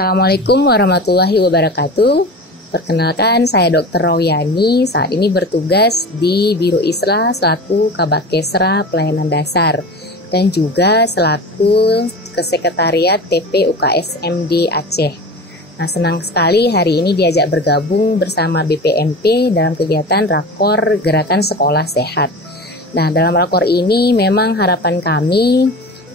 Assalamualaikum warahmatullahi wabarakatuh. Perkenalkan, saya Dr. Rawyani, saat ini bertugas di Biro Isra selaku Kabakesra Pelayanan Dasar dan juga selaku Kesekretariat TP UKSMD Aceh. Nah, senang sekali hari ini diajak bergabung bersama BPMP dalam kegiatan Rakor Gerakan Sekolah Sehat. Nah, dalam rakor ini memang harapan kami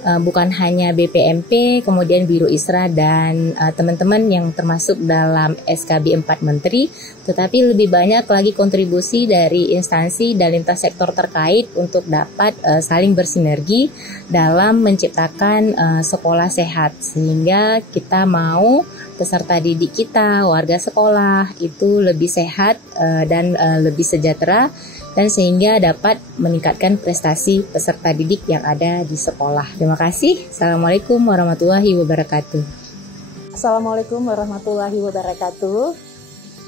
bukan hanya BPMP, kemudian Biro Isra dan teman-teman yang termasuk dalam SKB 4 Menteri, tetapi lebih banyak lagi kontribusi dari instansi dan lintas sektor terkait untuk dapat saling bersinergi dalam menciptakan sekolah sehat, sehingga kita mau peserta didik kita, warga sekolah itu lebih sehat dan lebih sejahtera, dan sehingga dapat meningkatkan prestasi peserta didik yang ada di sekolah. Terima kasih. Assalamualaikum warahmatullahi wabarakatuh. Assalamualaikum warahmatullahi wabarakatuh.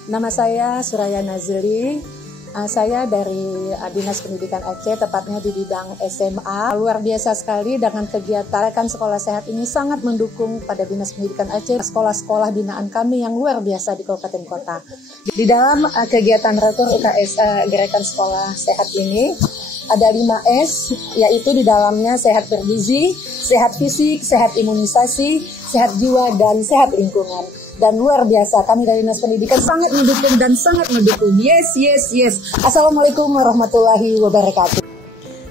Nama saya Suraya Nazili. Saya dari Dinas Pendidikan Aceh, tepatnya di bidang SMA. Luar biasa sekali dengan kegiatan Rekan Sekolah Sehat ini sangat mendukung pada Dinas Pendidikan Aceh, sekolah-sekolah binaan kami yang luar biasa di kabupaten kota. Di dalam kegiatan Rakor Gerakan Sekolah Sehat ini ada 5S, yaitu di dalamnya sehat bergizi, sehat fisik, sehat imunisasi, sehat jiwa, dan sehat lingkungan. Dan luar biasa, kami dari Dinas Pendidikan sangat mendukung dan sangat mendukung. Yes. Assalamualaikum warahmatullahi wabarakatuh.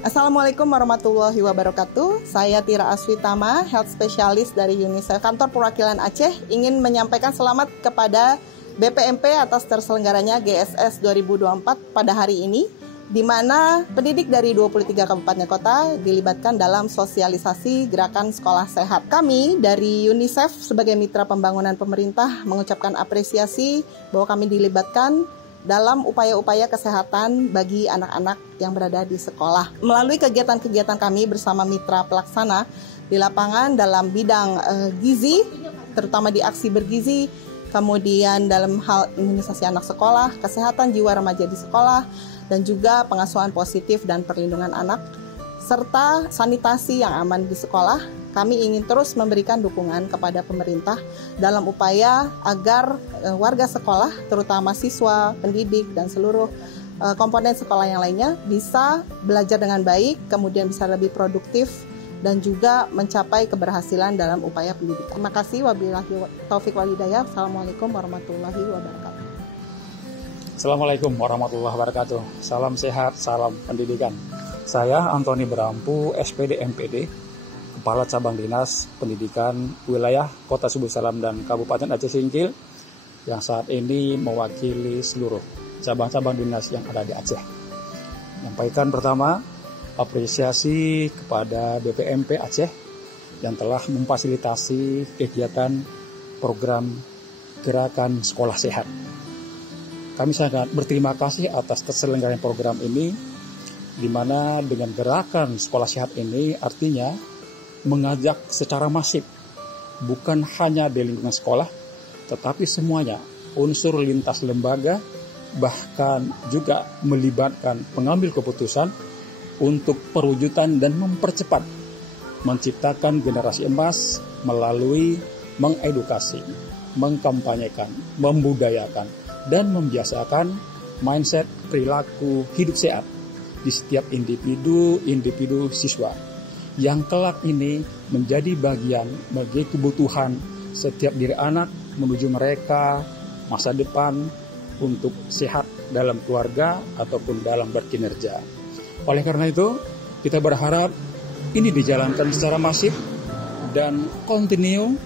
Assalamualaikum warahmatullahi wabarakatuh. Saya Tira Aswitama, Health Specialist dari UNICEF Kantor Perwakilan Aceh, ingin menyampaikan selamat kepada BPMP atas terselenggaranya GSS 2024 pada hari ini, di mana pendidik dari 23 kabupaten kota dilibatkan dalam sosialisasi gerakan sekolah sehat. Kami dari UNICEF sebagai mitra pembangunan pemerintah mengucapkan apresiasi bahwa kami dilibatkan dalam upaya-upaya kesehatan bagi anak-anak yang berada di sekolah. Melalui kegiatan-kegiatan kami bersama mitra pelaksana di lapangan dalam bidang gizi, terutama di aksi bergizi, kemudian dalam hal imunisasi anak sekolah, kesehatan jiwa remaja di sekolah, dan juga pengasuhan positif dan perlindungan anak, serta sanitasi yang aman di sekolah, kami ingin terus memberikan dukungan kepada pemerintah dalam upaya agar warga sekolah, terutama siswa, pendidik, dan seluruh komponen sekolah yang lainnya bisa belajar dengan baik, kemudian bisa lebih produktif, dan juga mencapai keberhasilan dalam upaya pendidikan. Terima kasih. Wabillahi taufiq wal hidayah. Assalamualaikum warahmatullahi wabarakatuh. Assalamualaikum warahmatullahi wabarakatuh. Salam sehat, salam pendidikan. Saya Antoni Berampu, SPD MPD, Kepala Cabang Dinas Pendidikan Wilayah Kota Subuh Salam dan Kabupaten Aceh Singkil, yang saat ini mewakili seluruh cabang-cabang dinas yang ada di Aceh. Menyampaikan pertama, apresiasi kepada BPMP Aceh yang telah memfasilitasi kegiatan program Gerakan Sekolah Sehat. Kami sangat berterima kasih atas terselenggaranya program ini, di mana dengan gerakan sekolah sehat ini artinya mengajak secara masif, bukan hanya di lingkungan sekolah, tetapi semuanya, unsur lintas lembaga, bahkan juga melibatkan pengambil keputusan untuk perwujudan dan mempercepat menciptakan generasi emas melalui mengedukasi, mengkampanyekan, membudayakan, dan membiasakan mindset perilaku hidup sehat di setiap individu siswa, yang kelak ini menjadi bagian bagi kebutuhan setiap diri anak menuju mereka masa depan untuk sehat dalam keluarga ataupun dalam berkinerja. Oleh karena itu, kita berharap ini dijalankan secara masif dan kontinu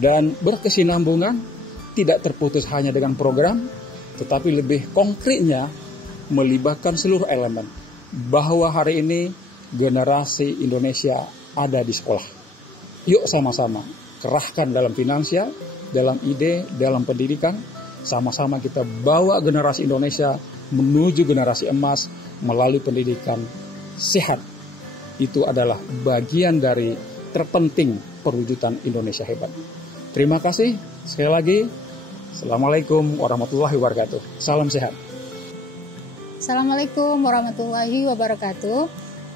dan berkesinambungan, tidak terputus hanya dengan program, tetapi lebih konkretnya melibatkan seluruh elemen, bahwa hari ini generasi Indonesia ada di sekolah. Yuk sama-sama kerahkan dalam finansial, dalam ide, dalam pendidikan, sama-sama kita bawa generasi Indonesia menuju generasi emas melalui pendidikan sehat. Itu adalah bagian dari terpenting perwujudan Indonesia hebat. Terima kasih sekali lagi. Assalamualaikum warahmatullahi wabarakatuh. Salam sehat. Assalamualaikum warahmatullahi wabarakatuh.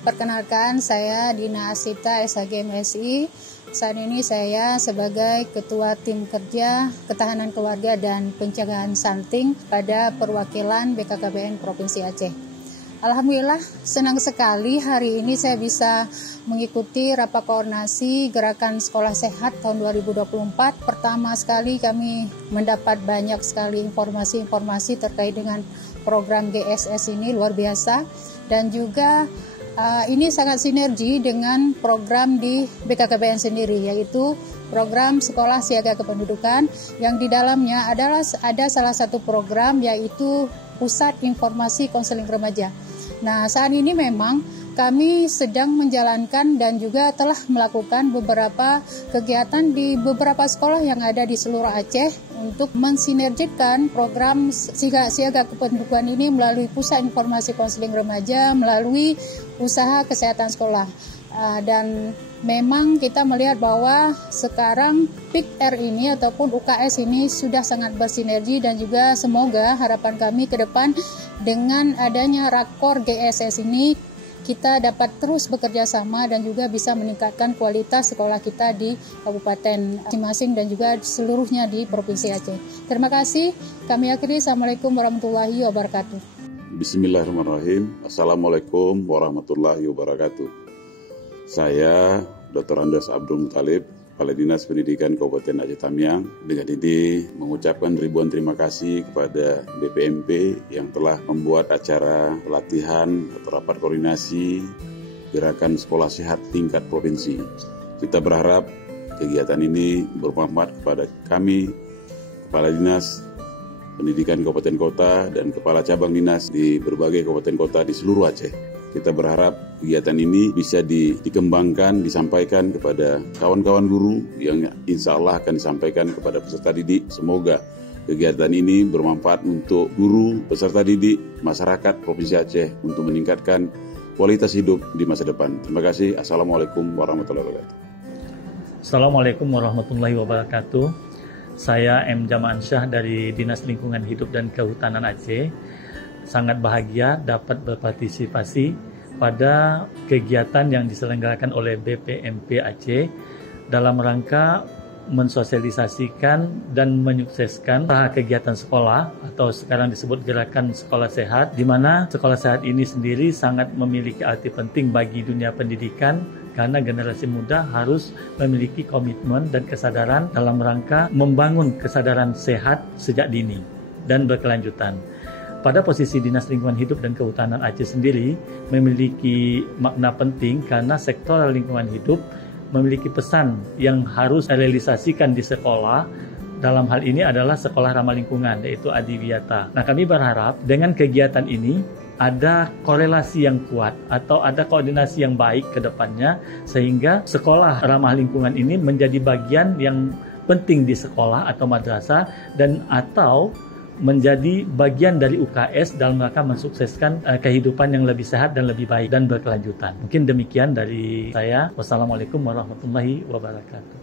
Perkenalkan, saya Dina Asita SHG MSI Saat ini saya sebagai Ketua Tim Kerja Ketahanan Keluarga dan Pencegahan Stunting pada perwakilan BKKBN Provinsi Aceh. Alhamdulillah senang sekali hari ini saya bisa mengikuti rapat koordinasi Gerakan Sekolah Sehat tahun 2024. Pertama sekali kami mendapat banyak sekali informasi-informasi terkait dengan program GSS ini, luar biasa. Dan juga ini sangat sinergi dengan program di BKKBN sendiri, yaitu program Sekolah Siaga Kependudukan yang di dalamnya ada salah satu program yaitu Pusat Informasi Konseling Remaja. Nah, saat ini memang kami sedang menjalankan dan juga telah melakukan beberapa kegiatan di beberapa sekolah yang ada di seluruh Aceh untuk mensinergikan program Siaga Kependudukan ini melalui Pusat Informasi Konseling Remaja, melalui usaha kesehatan sekolah. Dan memang kita melihat bahwa sekarang PIK-R ini ataupun UKS ini sudah sangat bersinergi dan juga semoga harapan kami ke depan dengan adanya Rakor GSS ini kita dapat terus bekerja sama dan juga bisa meningkatkan kualitas sekolah kita di kabupaten masing-masing dan juga seluruhnya di Provinsi Aceh. Terima kasih. Kami akhiri. Assalamualaikum warahmatullahi wabarakatuh. Bismillahirrahmanirrahim. Assalamualaikum warahmatullahi wabarakatuh. Saya Dr. Andes Abdul Muttalib, Kepala Dinas Pendidikan Kabupaten Aceh Tamiang. Dengan ini mengucapkan ribuan terima kasih kepada BPMP yang telah membuat acara pelatihan atau rapat koordinasi Gerakan Sekolah Sehat tingkat provinsi. Kita berharap kegiatan ini bermanfaat kepada kami, Kepala Dinas Pendidikan Kabupaten Kota dan Kepala Cabang Dinas di berbagai kabupaten kota di seluruh Aceh. Kita berharap kegiatan ini bisa dikembangkan, disampaikan kepada kawan-kawan guru yang insya Allah akan disampaikan kepada peserta didik. Semoga kegiatan ini bermanfaat untuk guru, peserta didik, masyarakat Provinsi Aceh untuk meningkatkan kualitas hidup di masa depan. Terima kasih. Assalamualaikum warahmatullahi wabarakatuh. Assalamualaikum warahmatullahi wabarakatuh. Saya M. Jamansyah dari Dinas Lingkungan Hidup dan Kehutanan Aceh. Sangat bahagia dapat berpartisipasi pada kegiatan yang diselenggarakan oleh BPMP Aceh dalam rangka mensosialisasikan dan menyukseskan kegiatan sekolah atau sekarang disebut Gerakan Sekolah Sehat, di mana sekolah sehat ini sendiri sangat memiliki arti penting bagi dunia pendidikan karena generasi muda harus memiliki komitmen dan kesadaran dalam rangka membangun kesadaran sehat sejak dini dan berkelanjutan. Pada posisi Dinas Lingkungan Hidup dan Kehutanan Aceh sendiri memiliki makna penting karena sektor lingkungan hidup memiliki pesan yang harus realisasikan di sekolah. Dalam hal ini adalah sekolah ramah lingkungan, yaitu Adiwiyata. Nah, kami berharap dengan kegiatan ini ada korelasi yang kuat atau ada koordinasi yang baik ke depannya sehingga sekolah ramah lingkungan ini menjadi bagian yang penting di sekolah atau madrasah dan atau menjadi bagian dari UKS dalam rangka mensukseskan kehidupan yang lebih sehat dan lebih baik dan berkelanjutan. Mungkin demikian dari saya. Wassalamualaikum warahmatullahi wabarakatuh.